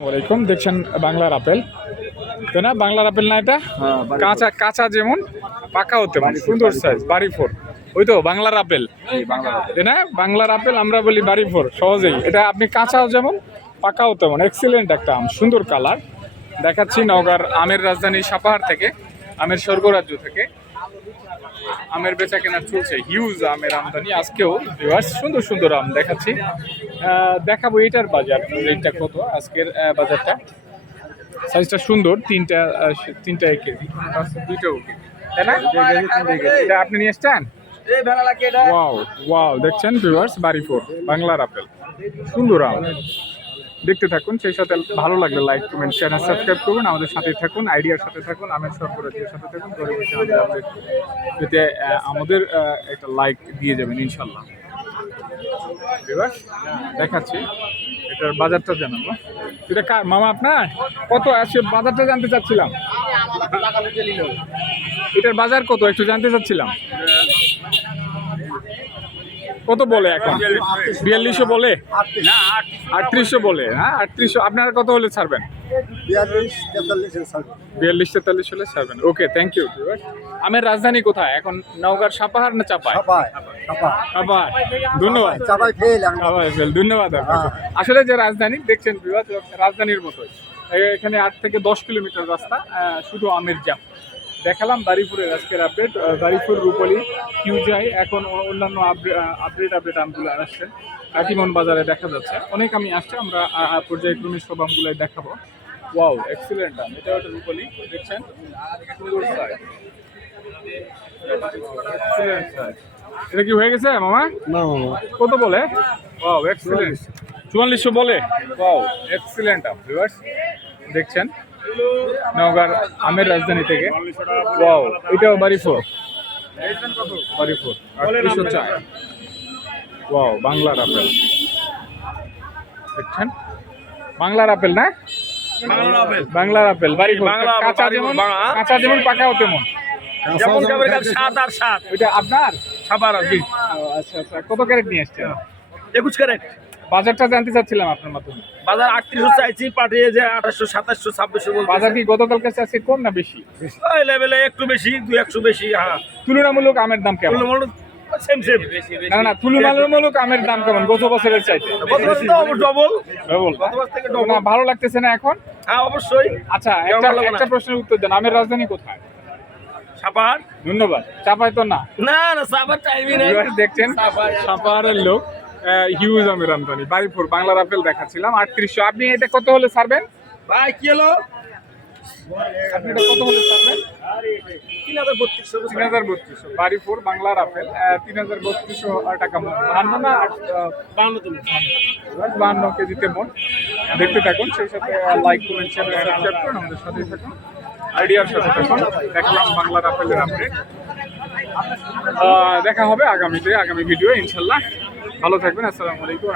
ওয়ালাইকুম। দেখছেন বাংলার আপেল, তাই না? বাংলার আপেল না এটা? কাঁচা কাঁচা যেমন, পাকা হতে সুন্দর সাইজ, বাড়ি ফোর। ওই তো বাংলার আপেল, তাই না? বাংলার আপেল আমরা বলি বাড়ি ফোর সহজেই। এটা আপনি কাঁচাও যেমন, পাকাও তেমন। এক্সিলেন্ট একটা আম, সুন্দর কালার। দেখাচ্ছি নওগাঁর আমের রাজধানী সাপাহার থেকে, আমের স্বর্গরাজ্য থেকে আমের বেচা কেনা চলছে। হিউজ আমের আমদানি আজকেও। সুন্দর সুন্দর আম দেখাচ্ছি, দেখাবো। এটার বাজার রেটটা কত আজকের বাজারটা। সাইজটা সুন্দর, তিনটা কেজি, দুইটাও কেজি, তাই না? এটা আপনি নিয়ে এসছেন? ওয়াও ওয়াও, দেখছেন ভিউয়ার্স, বাড়ি ফোর বাংলার আপেল, সুন্দর আম। দেখতে থাকুন, সেই সাথে ভালো লাগলে লাইক কমেন্ট শেয়ার সাবস্ক্রাইব করুন। আমাদের সাথে থাকুন, আইডিয়ার সাথে থাকুন, আমের সরবরাহের সাথে থাকুন। এতে আমাদের একটা লাইক দিয়ে যাবেন ইনশাল্লাহ। দেখাচ্ছি এটার বাজারটা জানাবো। এটা কার মামা আপনার? কত আছে বাজারটা জানতে চাচ্ছিলাম। এটার বাজার কত একটু জানতে চাচ্ছিলাম। কত বলে এখন? 4200 বলে, 3800 বলে। হ্যাঁ 3800। আপনারা কত হলে ছাড়বেন? 42-43 হলে ছাড়বেন। ওকে, থ্যাংক ইউ। আমের রাজধানী কোথায় এখন? নওগাঁর সাপাহার না চাপায়? সাপাহার। ধন্যবাদ। ধন্যবাদ। আসলে যে রাজধানী দেখছেন, রাজধানীর মতোই। এখানে 8 থেকে 10 কিলোমিটার রাস্তা, শুধু আমের জাম। দেখালাম বাড়িপুরের আজকের আপডেট। বাড়িপুর, রূপালী, কিউজাই, এখন অন্যান্য আপডেট আমগুলো আসছে। কাটিমন বাজারে দেখা যাচ্ছে অনেক আমি আসছে। আমরা পর্যায়ক্রমে সব আমগুলাই দেখাবো। ওয়াও, এক্সিলেন্ট আম। এটা একটা রূপালী, দেখছেন, সুন্দর সাইজ, এক্সিলেন্ট সাইজ। এটা কি হয়ে গেছে মামা? না মামা। কত বলে? Wow, excellent. 4400 বলে। ওয়াও, এক্সিলেন্ট আম। ভিউয়ার্স দেখছেন নওগাঁর আমের রাজধানী থেকে। ওয়াও, এটাও বাড়ি ফোর, বাড়ি ফোর, 3800। ওয়াও, বাংলার আপেল দেখছেন, বাংলার আপেল না? বাংলার আপেল বাড়ি ফোর, কাঁচা যেমন পাকাও তেমন। ওইটা আপনার? আচ্ছা আচ্ছা, কত ক্যারেট নিয়ে এসছেন? 21 ক্যারেট। বাজারটা জানতে চাচ্ছিলাম আপনার মাধ্যমে। বাজার 3800 চাইছি, পাঠিয়ে যে 2800, 2700, 2600 বলতে। বাজার কি গতকাল কাছে আজকে কম না বেশি? ওই লেভেলে একটু বেশি, 200 বেশি। হ্যাঁ, তুলনামূলক আমের দাম কেমন? সেম। না না, তুলনামূলক আমের দাম কেমন গত বছরের চাইতে? ডবল। না, ভালো লাগতেছে না এখন? হ্যাঁ অবশ্যই। আচ্ছা, একটা প্রশ্নের উত্তর দেন। আমের রাজধানী কোথায়? সাপাহার। ধন্যবাদ। চাপাই তো না? না না, সাপাহার টাইমই নাই। দেখছেন সাপাহারের লোক, হিউজ আমের আমদানি। বাড়িপুর বাংলার আপেল দেখাচ্ছিলাম 3800। আপনি এটা কত হলে ছাড়বেন ভাই? কি হলো? আপনি এটা কত হলে ছাড়বেন? 3200। বাড়িপুর বাংলার আপেল 3200 টাকা মন। 52 না 52 কেজিতে মন। দেখতে থাকুন, সেই সাথে লাইক কমেন্ট শেয়ার সাবস্ক্রাইব করুন। আমাদের সাথে থাকুন, আইডিয়ার সাথে থাকুন। দেখলাম বাংলার আপেলের আপডেট। দেখা হবে আগামী ভিডিও ইনশাল্লাহ। ভালো থাকবেন। আসসালামু আলাইকুম।